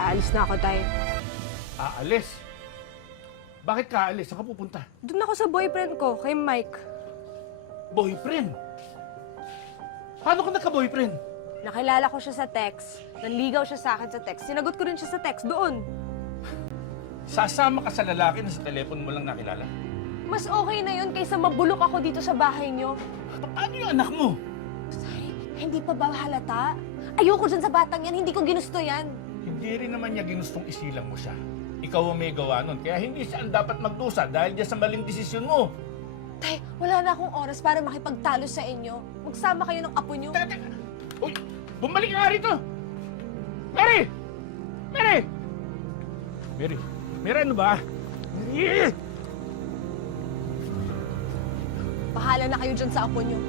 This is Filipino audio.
Aalis na ako, Tay. Aalis? Bakit ka aalis? Saan ka pupunta? Doon ako sa boyfriend ko, kay Mike. Boyfriend? Paano ka nagka-boyfriend? Nakilala ko siya sa text. Nanligaw siya sa akin sa text. Sinagot ko rin siya sa text doon. Sasama ka sa lalaki na sa telepono mo lang nakilala? Mas okay na yun kaysa mabulok ako dito sa bahay niyo. Paano yung anak mo? Tay, hindi pa ba halata? Ayoko dyan sa batang yan. Hindi ko ginusto yan. Hindi rin naman niya ginustong isilang mo siya. Ikaw ang may gawa nun, kaya hindi siya ang dapat magdusa dahil dyan sa maling desisyon mo. Tay, wala na akong oras para makipagtalo sa inyo. Magsama kayo ng apo niyo. Teka! Uy! Bumalik ka nga rito! Mary! Mary! Mary! Mary, ano ba? Mary! Bahala na kayo dyan sa apo niyo.